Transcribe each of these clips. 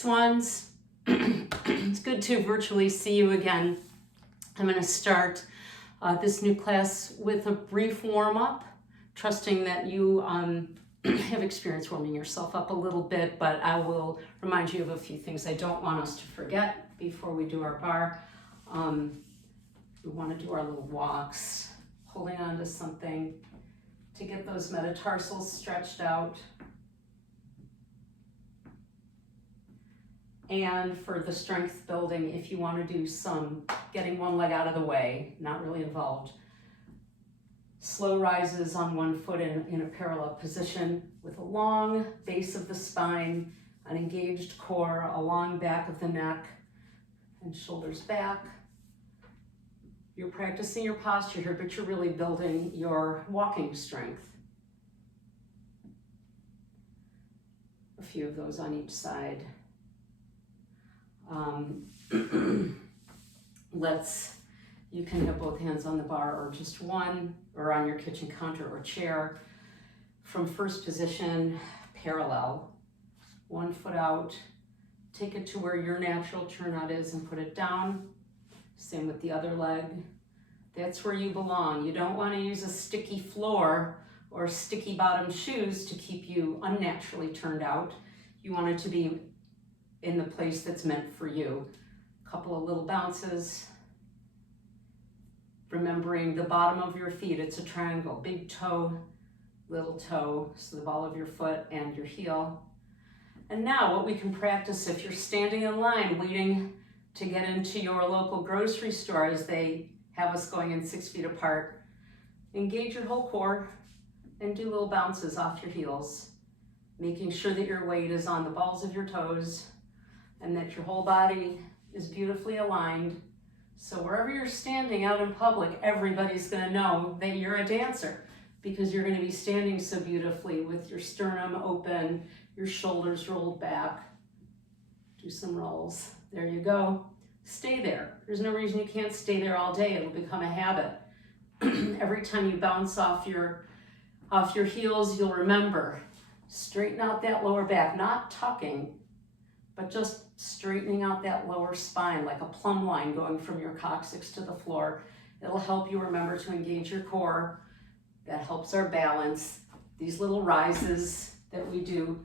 Swans, it's good to virtually see you again. I'm going to start this new class with a brief warm-up, trusting that you have experience warming yourself up a little bit, but I will remind you of a few things I don't want us to forget before we do our barre. We want to do our little walks, holding on to something to get those metatarsals stretched out. And for the strength building, if you want to do some getting one leg out of the way, not really involved, slow rises on one foot in a parallel position with a long base of the spine, an engaged core, a long back of the neck, and shoulders back. You're practicing your posture here, but you're really building your walking strength. A few of those on each side. You can have both hands on the bar or just one, or on your kitchen counter or chair. From first position, parallel, one foot out, take it to where your natural turnout is and put it down. Same with the other leg. That's where you belong. You don't want to use a sticky floor or sticky bottom shoes to keep you unnaturally turned out. You want it to be in the place that's meant for you. A couple of little bounces. Remembering the bottom of your feet, it's a triangle. Big toe, little toe, so the ball of your foot and your heel. And now what we can practice, if you're standing in line waiting to get into your local grocery store as they have us going in 6 feet apart, engage your whole core and do little bounces off your heels, making sure that your weight is on the balls of your toes and that your whole body is beautifully aligned. So wherever you're standing out in public, everybody's gonna know that you're a dancer because you're gonna be standing so beautifully with your sternum open, your shoulders rolled back. Do some rolls. There you go. Stay there. There's no reason you can't stay there all day. It'll become a habit. Every time you bounce off your heels, you'll remember, straighten out that lower back, not tucking, but just straightening out that lower spine like a plumb line going from your coccyx to the floor. It'll help you remember to engage your core. That helps our balance. These little rises that we do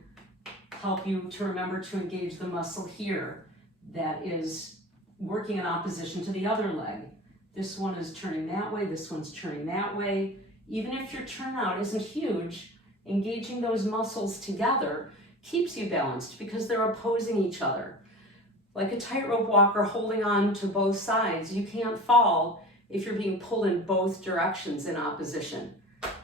help you to remember to engage the muscle here that is working in opposition to the other leg. This one is turning that way, this one's turning that way. Even if your turnout isn't huge, engaging those muscles together keeps you balanced because they're opposing each other. Like a tightrope walker holding on to both sides, you can't fall if you're being pulled in both directions in opposition.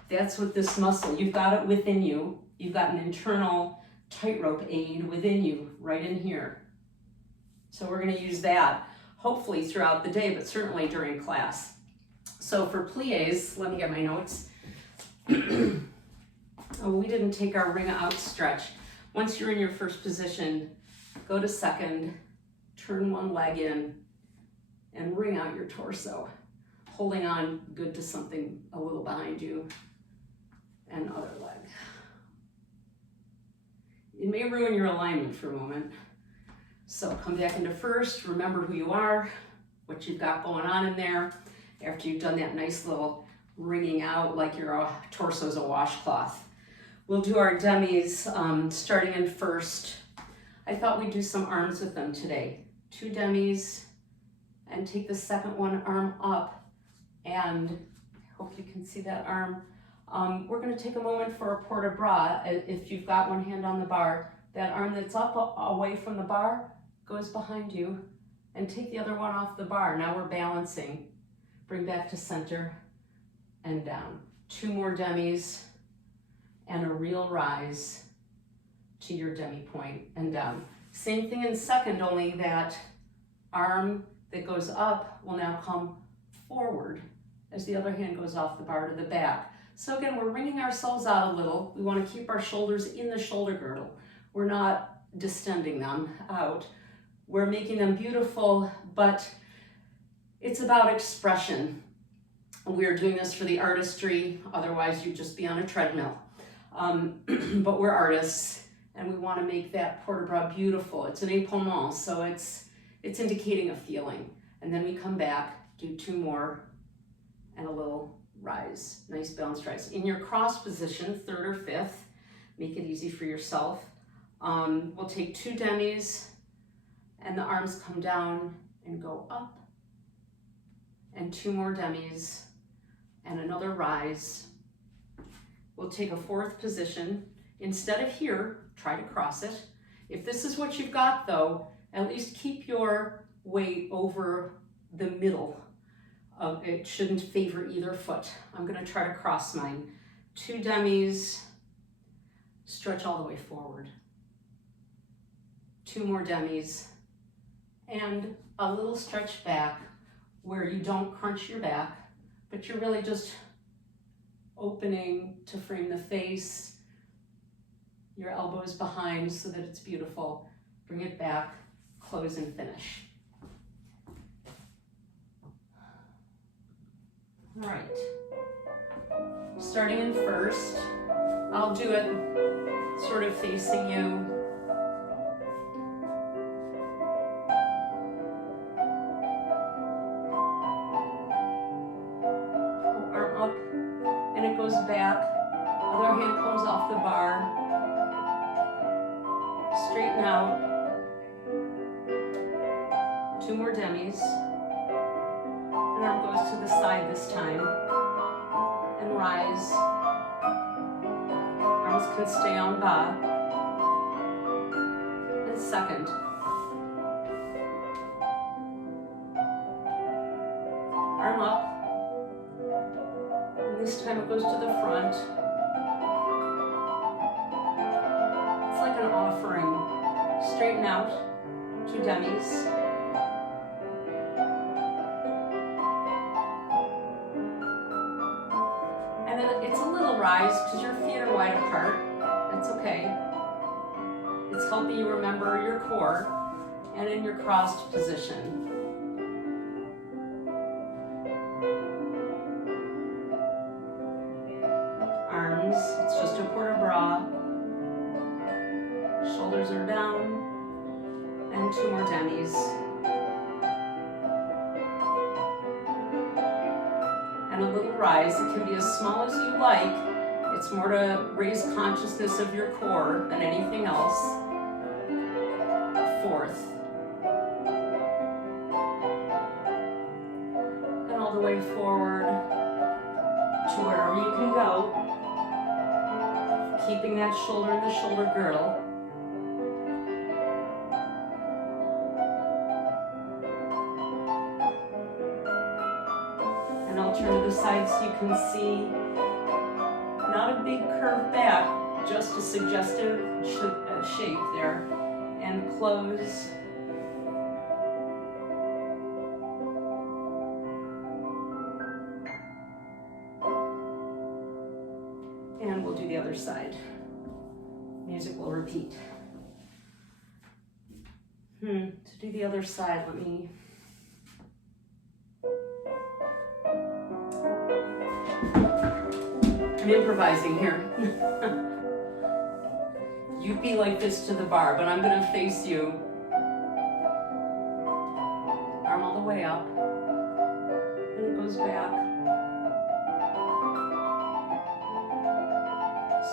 That's what this muscle, you've got it within you. You've got an internal tightrope aid within you, right in here. So we're gonna use that hopefully throughout the day, but certainly during class. So for plies, let me get my notes. Oh, we didn't take our ring out stretch. Once you're in your first position, go to second, turn one leg in, and ring out your torso, holding on good to something a little behind you, and other leg. It may ruin your alignment for a moment. So come back into first, remember who you are, what you've got going on in there. After you've done that nice little wringing out like your torso's a washcloth. We'll do our demis starting in first. I thought we'd do some arms with them today. 2 demis, and take the second one arm up, and I hope you can see that arm. We're gonna take a moment for a port de bras. If you've got one hand on the bar, that arm that's up away from the bar goes behind you, and take the other one off the bar. Now we're balancing. Bring back to center and down. 2 more demis and a real rise to your demi point and down. Same thing in second, only that arm that goes up will now come forward as the other hand goes off the bar to the back. So again, we're wringing ourselves out a little. We want to keep our shoulders in the shoulder girdle. We're not distending them out. We're making them beautiful, but it's about expression. We're doing this for the artistry, otherwise you'd just be on a treadmill. But we're artists, and we want to make that port de bras beautiful. It's an épaulement, so it's indicating a feeling. And then we come back, do 2 more, and a little rise, nice balanced rise. In your cross position, 3rd or 5th, make it easy for yourself. We'll take 2 demis, and the arms come down and go up, and 2 more demis, and another rise. We'll take a 4th position. Instead of here, try to cross it. If this is what you've got though, at least keep your weight over the middle. It shouldn't favor either foot. I'm gonna try to cross mine. 2 demis, stretch all the way forward. 2 more demis, and a little stretch back where you don't crunch your back, but you're really just opening to frame the face, your elbows behind so that it's beautiful. Bring it back, close and finish. All right, starting in first, I'll do it sort of facing you. Arm up, and it goes back. Other hand comes off the bar. Straighten out. 2 more demis. And arm goes to the side this time. And rise. Arms can stay on barre. And second. Arm up. And this time it goes to the front. It's like an offering. Straighten out. 2 demis. And then it's a little rise because your feet are wide apart. That's okay. It's helping you remember your core, and in your crossed position. Arms, it's just a port de bras. Shoulders are down, and 2 more demis. And a little rise. It can be as small as you like. It's more to raise consciousness of your core than anything else. 4th. And all the way forward to wherever you can go. Keeping that shoulder in the shoulder girdle. And I'll turn to the side so you can see not a big curve back, just a suggestive shape there. And close. And we'll do the other side. Music will repeat. To do the other side, let me... I'm improvising here. You be like this to the bar, but I'm gonna face you. Arm all the way up. And it goes back.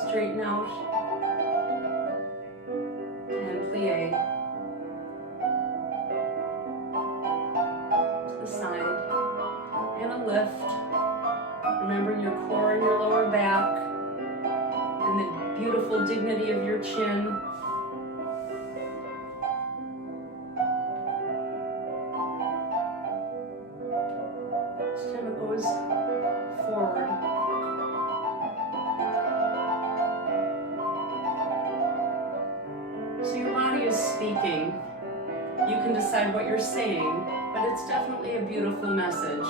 Straighten out. And plie. To the side. And a lift. Remembering your core and your lower back. And the beautiful dignity of your chin. This time it goes forward. So your body is speaking. You can decide what you're saying, but it's definitely a beautiful message.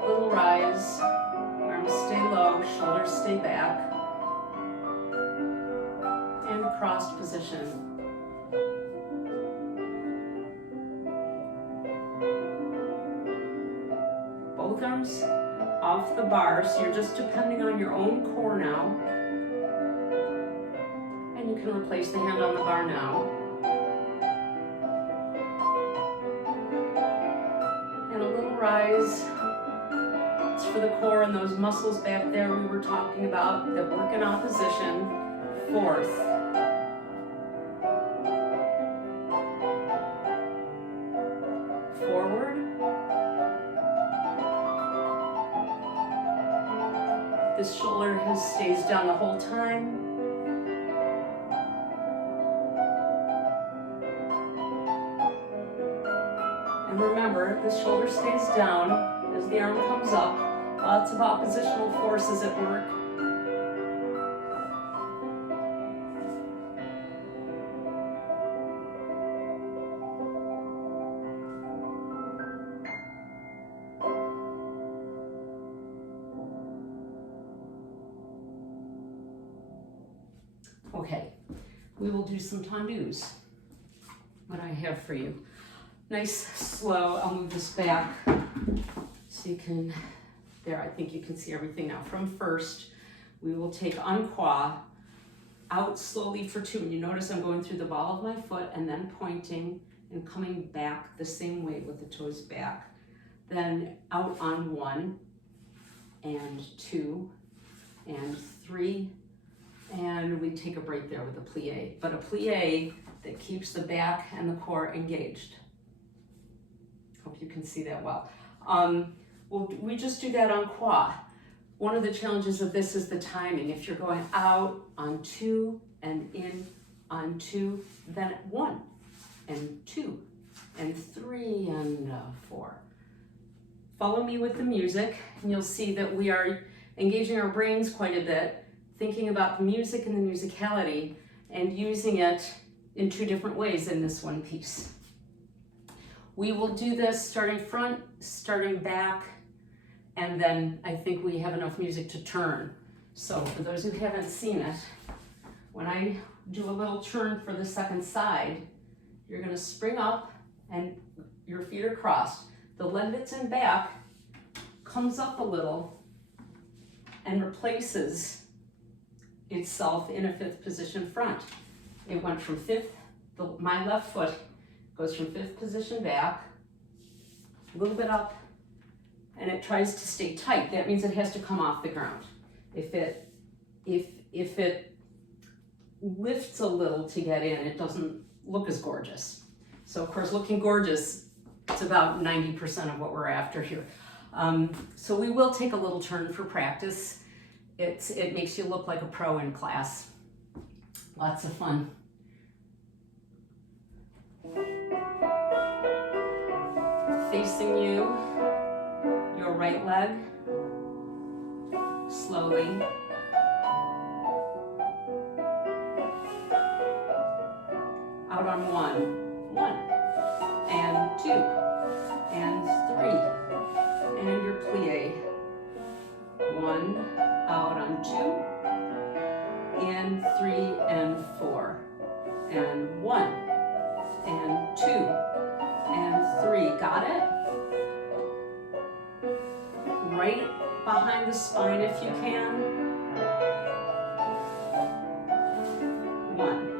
Little rise, arms stay low, shoulders stay back. And crossed position. Both arms off the bar, so you're just depending on your own core now. And you can can replace the hand on the bar now. And a little rise. It's for the core and those muscles back there we were talking about that work in opposition. Fourth. Forward. This shoulder stays down the whole time. And remember, the shoulder stays down as the arm comes up. Lots of oppositional forces at work. Okay, we will do some tendus. What I have for you. Nice, slow, I'll move this back so you can, there, I think you can see everything now. From first, we will take en croix, out slowly for 2. And you notice I'm going through the ball of my foot and then pointing and coming back the same way with the toes back. Then out on 1 and 2 and 3. And we take a break there with a plie, but a plie that keeps the back and the core engaged. Hope you can see that well. We just do that en croix. One of the challenges of this is the timing. If you're going out on 2 and in on 2, then 1 and 2 and 3 and 4. Follow me with the music and you'll see that we are engaging our brains quite a bit, thinking about the music and the musicality and using it in 2 different ways in this one piece. We will do this starting front, starting back, and then I think we have enough music to turn. So for those who haven't seen it, when I do a little turn for the second side, you're gonna spring up and your feet are crossed. The leg that's in back comes up a little and replaces itself in a 5th position front. It went from 5th, my left foot goes from 5th position back, a little bit up, and it tries to stay tight. That means it has to come off the ground. If it lifts a little to get in, it doesn't look as gorgeous. So of course, looking gorgeous, it's about 90% of what we're after here. So we will take a little turn for practice. It makes you look like a pro in class. Lots of fun. Facing you, your right leg, slowly. Out on 1, and 2, and 3, and your plie. 1, out on 2, and 3, and 4, and 1, and 2, and 3. Got it? Right behind the spine if you can. 1.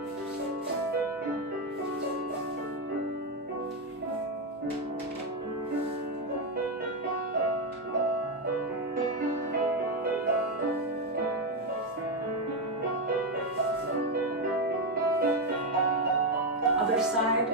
Other side.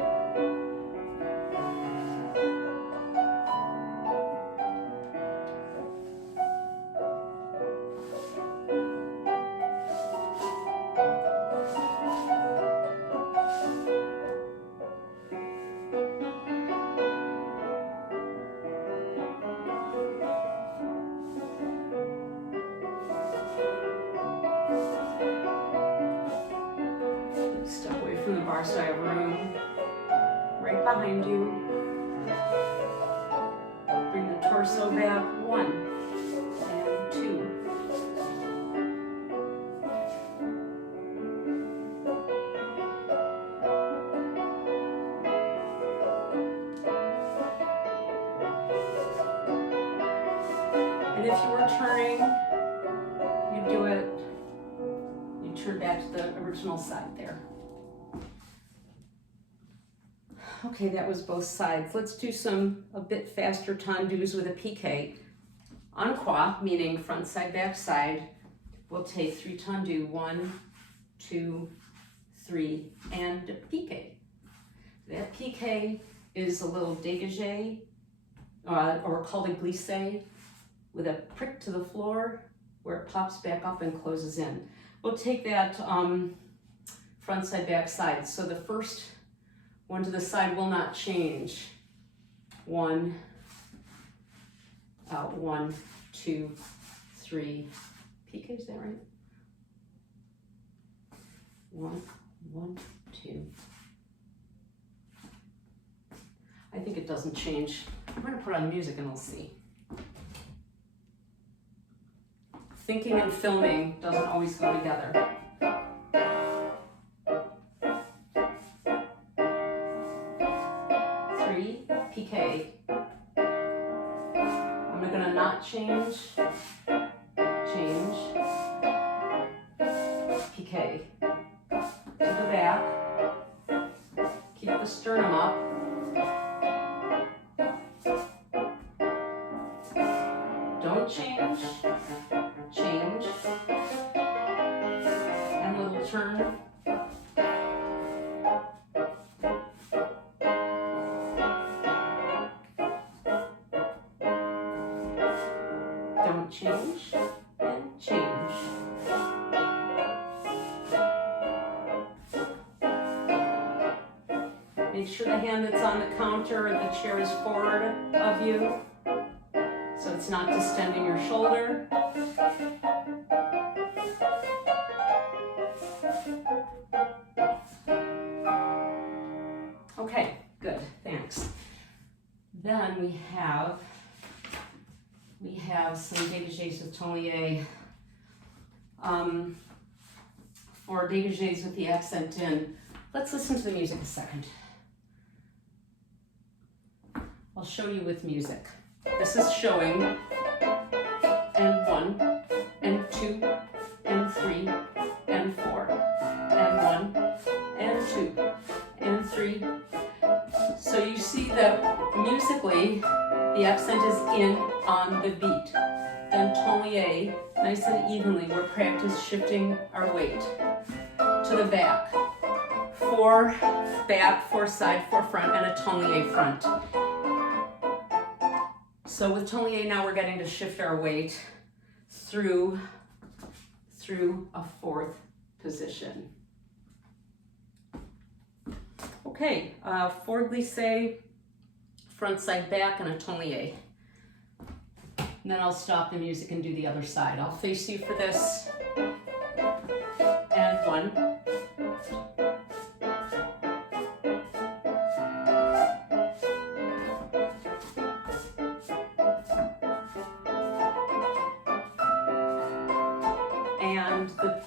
Step away from the bar so I have room. Right behind you. Bring the torso back. 1 and 2. And if you were turning, you turn back to the original side there. Okay, that was both sides. Let's do a bit faster tendus with a piqué. En croix, meaning front side, back side, we'll take 3 tendus, 1, 2, 3, and piqué. That piqué is a little dégagé, or called a glissé, with a prick to the floor where it pops back up and closes in. We'll take that front side, back side. So the first one to the side will not change. 1, 1, 2, 3. piqué, is that right? 1, 1, 2. I think it doesn't change. I'm going to put on music and we'll see. Thinking and filming doesn't always go together. 3, piqué. I'm going to not change, piqué. To the back. Keep the sternum up. Don't change, and little turn. Don't change, and change. Make sure the hand that's on the counter or the chair is forward of you, so it's not distending your shoulder. Okay, good, thanks. Then we have some dégagés with tolier. For dégagés with the accent in, let's listen to the music a second. I'll show you with music. This is showing, and 1, and 2, and 3, and 4, and 1, and 2, and 3. So you see that musically, the accent is in on the beat. Then tolier, nice and evenly, we're practice shifting our weight to the back. 4 back, 4 side, 4 front, and a tolier front. So with tolier now we're getting to shift our weight through a 4th position. Okay, 4 glissé, front side back, and a tolier. And then I'll stop the music and do the other side. I'll face you for this. And 1. And the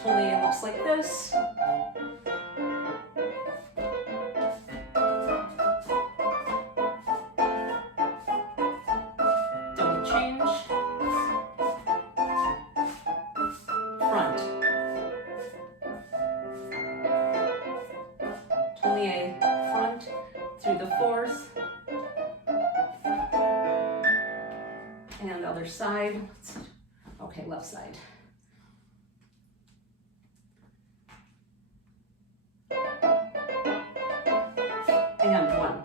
tolier looks like this. Don't change. Front. Tolier front through the 4th. And other side. Okay, left side. And 1.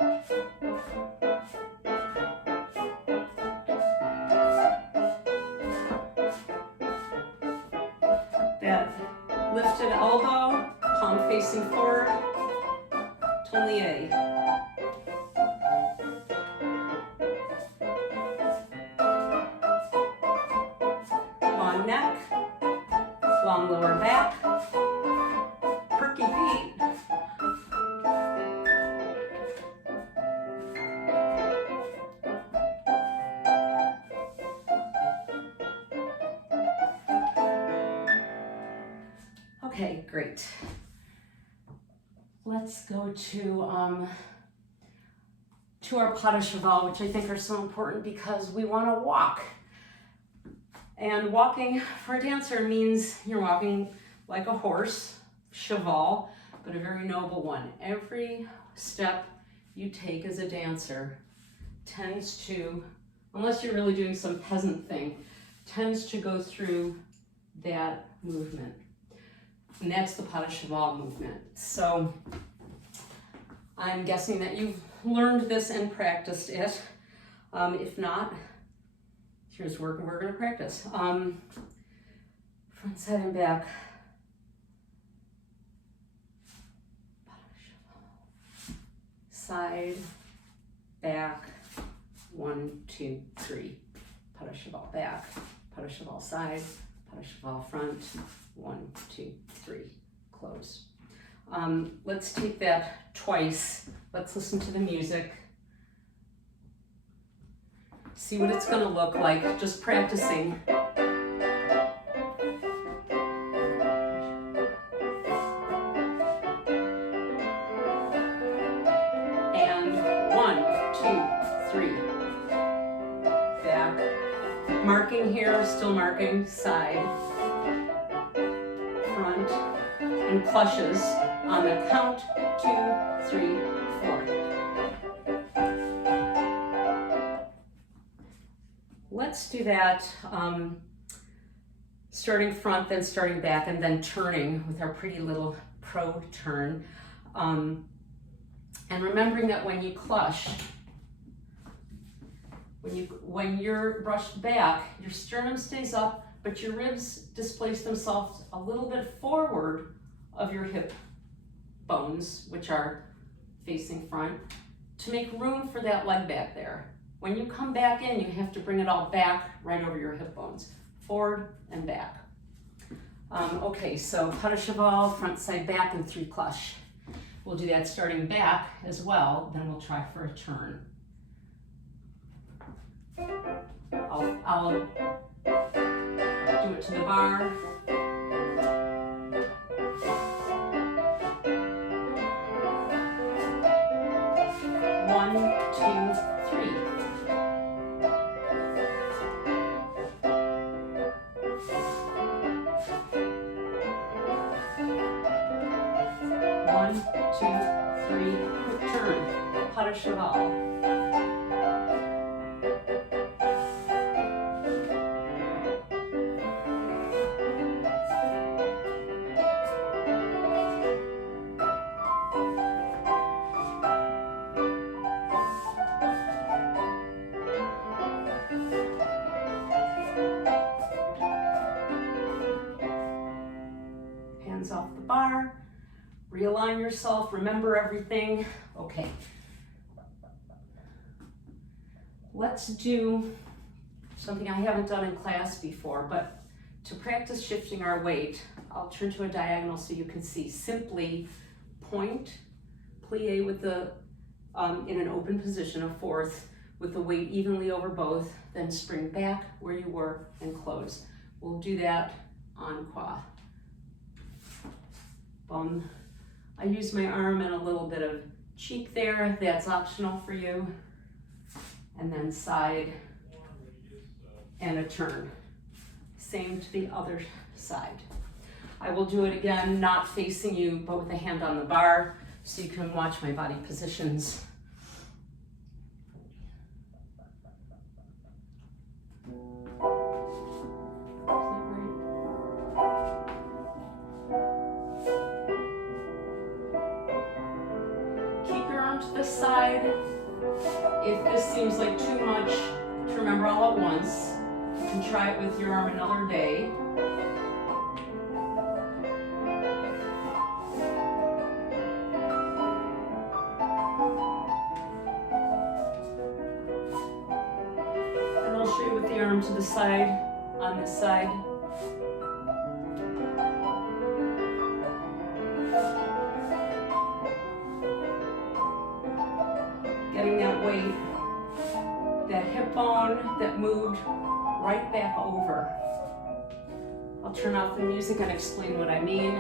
That lifted elbow, palm facing forward, tolier. Long neck, long lower back, perky feet. Okay, great. Let's go to our pas de cheval, which I think are so important because we want to walk. And walking for a dancer means you're walking like a horse, cheval, but a very noble one. Every step you take as a dancer tends to, unless you're really doing some peasant thing, tends to go through that movement. And that's the pas de cheval movement. So I'm guessing that you've learned this and practiced it. If not, here's where we're going to practice. Front, side, and back. Side, back, 1, 2, 3. Pas de cheval back, pas de cheval side, pas de cheval front, 1, 2, 3. Close. Let's take that twice. Let's listen to the music. See what it's going to look like, just practicing. And 1, 2, 3. Back. Marking here, still marking, side, front, and clutches on the count, 2, 3, 4. Let's do that starting front, then starting back, and then turning with our pretty little pro turn. And remembering that when you clutch, when you're brushed back, your sternum stays up, but your ribs displace themselves a little bit forward of your hip bones, which are facing front, to make room for that leg back there. When you come back in, you have to bring it all back right over your hip bones, forward and back. Okay, so pas de cheval, front, side, back, and 3 clutch. We'll do that starting back as well, then we'll try for a turn. I'll do it to the bar. One, 2, 3. One, 2, 3. Quick turn. Pas de cheval. Hands off the bar, realign yourself, remember everything. Okay, let's do something I haven't done in class before, but to practice shifting our weight, I'll turn to a diagonal so you can see. Simply point, plie with the, in an open position, a fourth, with the weight evenly over both, then spring back where you were and close. We'll do that en croix. Bum. I use my arm and a little bit of cheek there. That's optional for you. And then side and a turn. Same to the other side. I will do it again, not facing you, but with a hand on the bar, so you can watch my body positions. To the side. If this seems like too much to remember all at once, you can try it with your arm another day. And I'll show you with the arm to the side, on this side. Getting that weight, that hip bone that moved right back over. I'll turn off the music and explain what I mean.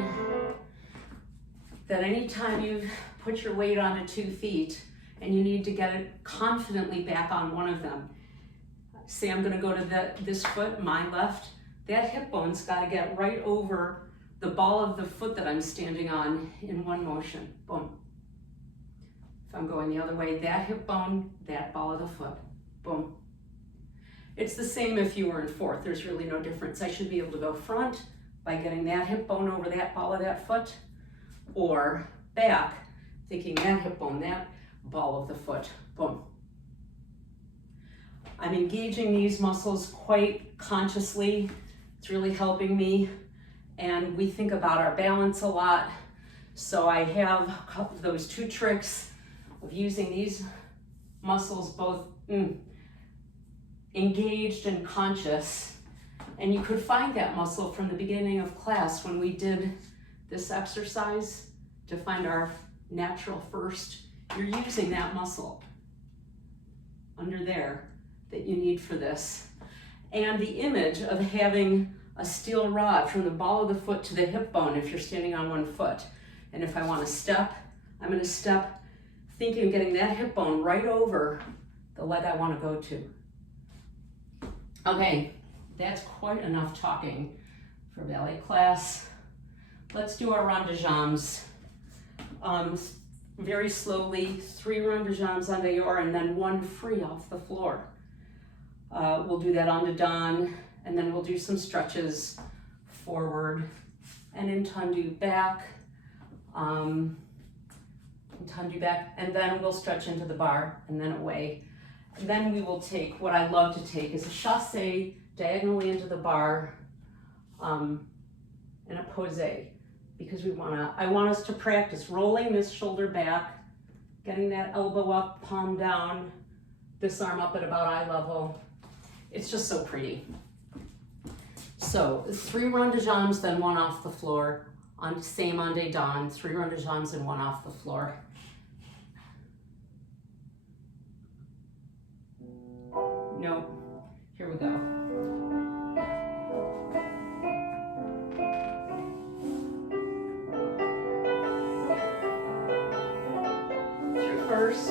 That anytime you've put your weight onto 2 feet and you need to get it confidently back on one of them, say I'm gonna go to this foot, my left, that hip bone's gotta get right over the ball of the foot that I'm standing on in one motion. Boom. If I'm going the other way, that hip bone, that ball of the foot. Boom. It's the same if you were in fourth. There's really no difference. I should be able to go front by getting that hip bone over that ball of that foot, or back, thinking that hip bone, that ball of the foot. Boom. I'm engaging these muscles quite consciously. It's really helping me. And we think about our balance a lot. So I have those two tricks of using these muscles both engaged and conscious. And you could find that muscle from the beginning of class when we did this exercise to find our natural first. You're using that muscle under there that you need for this. And the image of having a steel rod from the ball of the foot to the hip bone if you're standing on one foot. And if I want to step, I'm going to step thinking of getting that hip bone right over the leg I want to go to. Okay, that's quite enough talking for ballet class. Let's do our rond de jambes. Very slowly, 3 rond de jambes en dehors and then 1 free off the floor. We'll do that en dedans, and then we'll do some stretches forward and tendu back, tendu back, and then we'll stretch into the barre and then away. And then we will take, what I love to take is a chassé diagonally into the barre and a posé, because I want us to practice rolling this shoulder back, getting that elbow up, palm down, this arm up at about eye level. It's just so pretty. So 3 rond de jambes, then 1 off the floor. Same en dedans, 3 rond de jambes and 1 off the floor. Nope. Here we go. Through first.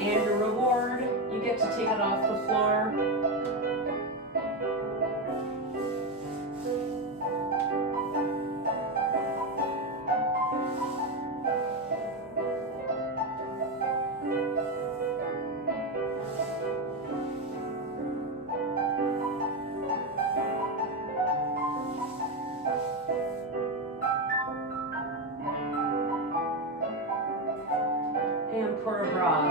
And your reward, you get to take it off the floor. And pour a bras.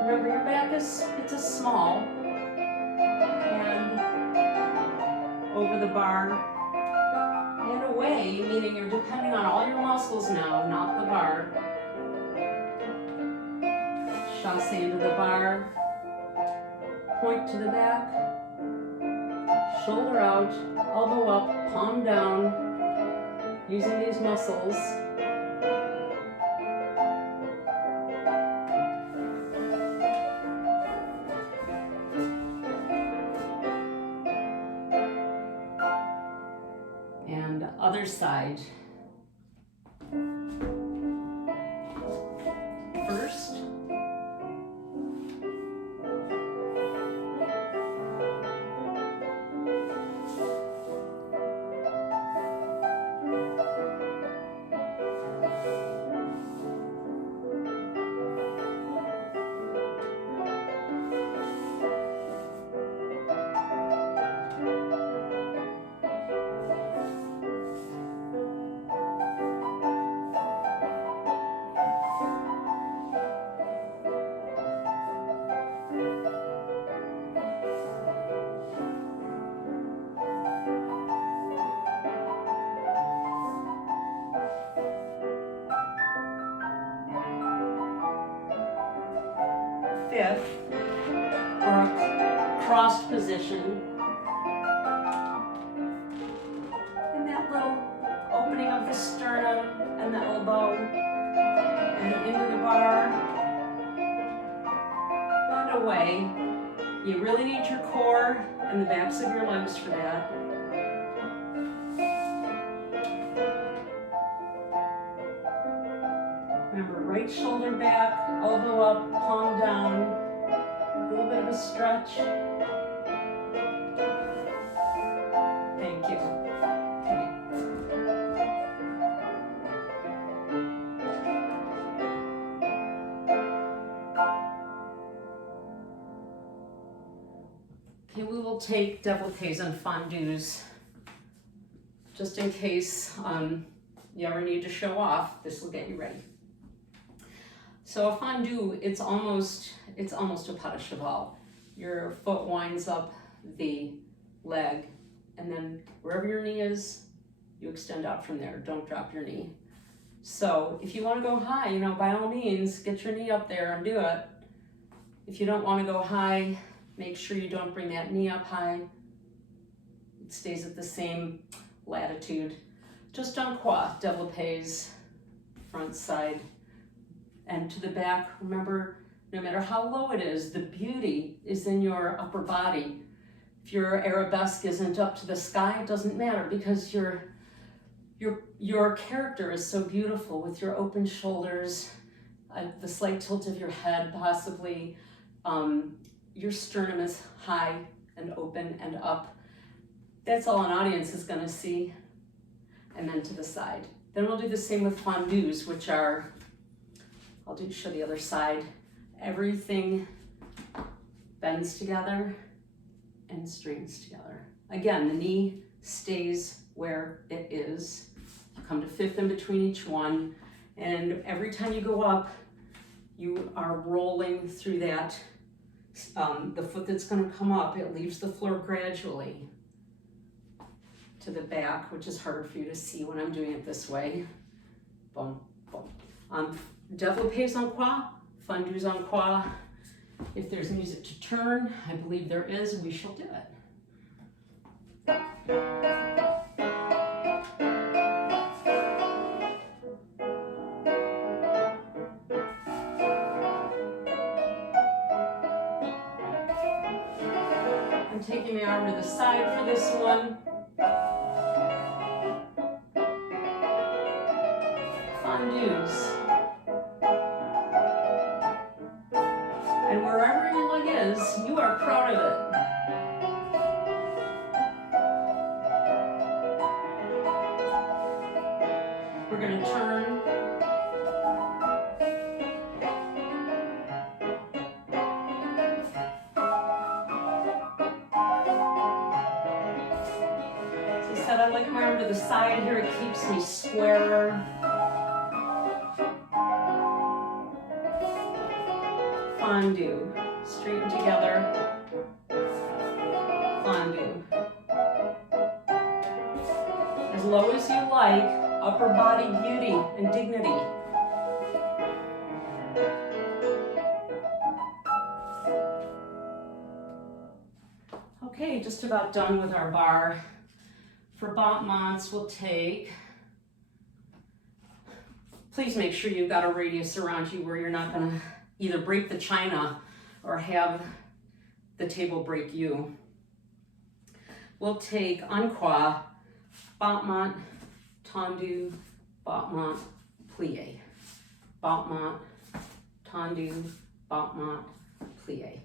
Remember, your back it's a small, and over the barre and away, meaning you're depending on all your muscles now, not the barre. Chassé into the barre, point to the back, shoulder out, elbow up, palm down, using these muscles. And other side. First. Fifth, or a crossed position. And that little opening of the sternum and the elbow, and into the barre, and away. You really need your core and the backs of your legs for that. Remember, right shoulder back, elbow up, palm down, a little bit of a stretch. Thank you. Okay. Okay, we will take développés and fondus just in case you ever need to show off. This will get you ready. So a fondue, it's almost a pas de cheval. Your foot winds up the leg, and then wherever your knee is, you extend out from there. Don't drop your knee. So if you want to go high, you know, by all means, get your knee up there and do it. If you don't want to go high, make sure you don't bring that knee up high. It stays at the same latitude. Just en croix, développés, front, side, and to the back. Remember, no matter how low it is, the beauty is in your upper body. If your arabesque isn't up to the sky, it doesn't matter, because your character is so beautiful with your open shoulders, the slight tilt of your head possibly. Your sternum is high and open and up. That's all an audience is going to see. And then to the side. Then we'll do the same with fondus, which are, show the other side. Everything bends together and straightens together. Again, the knee stays where it is. You come to fifth in between each one, and every time you go up, you are rolling through that. The foot that's going to come up, it leaves the floor gradually to the back, which is harder for you to see when I'm doing it this way. Boom, boom. Développés en croix, fondus en croix. If there's music to turn, I believe there is, we shall do it. I'm taking my arm to the side for this one. Fondus. And wherever your leg is, you are proud of it. We're going to turn. As I said, I like my arm to the side here. It keeps me squarer. Fondue, straighten together, fondue. As low as you like, upper body beauty and dignity. Okay, just about done with our barre. For battements, we'll take, please make sure you've got a radius around you where you're not gonna either break the china or have the table break you. We'll take en croix, battement, tendu, battement, plie. Battement, tendu, battement, plie.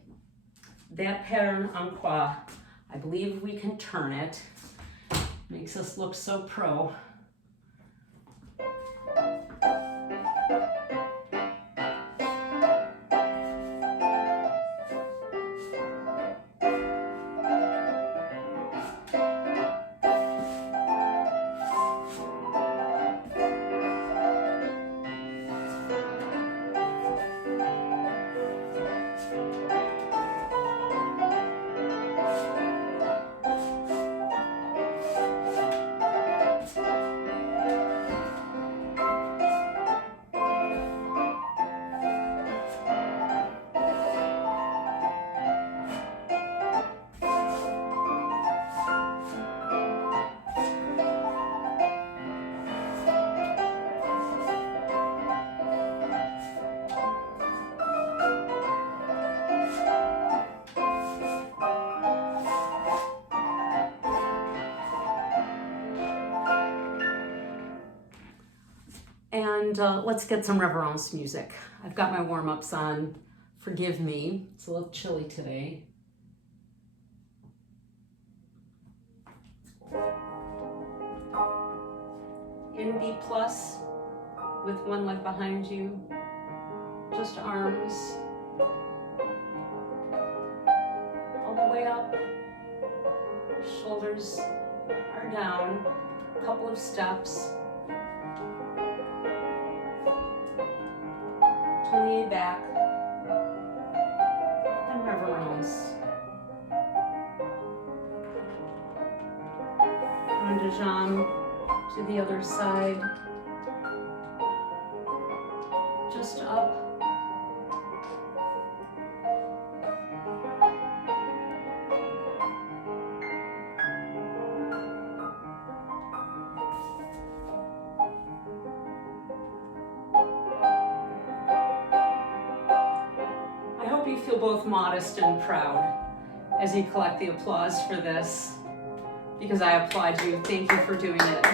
That pattern en croix, I believe we can turn it. Makes us look so pro. And let's get some reverence music. I've got my warm-ups on. Forgive me, it's a little chilly today. In B plus, with one leg behind you, just arms, all the way up, shoulders are down, a couple of steps, plie back, and reverence. Rond de jambe to the other side, just up. I hope you feel both modest and proud as you collect the applause for this, because I applaud you. Thank you for doing it.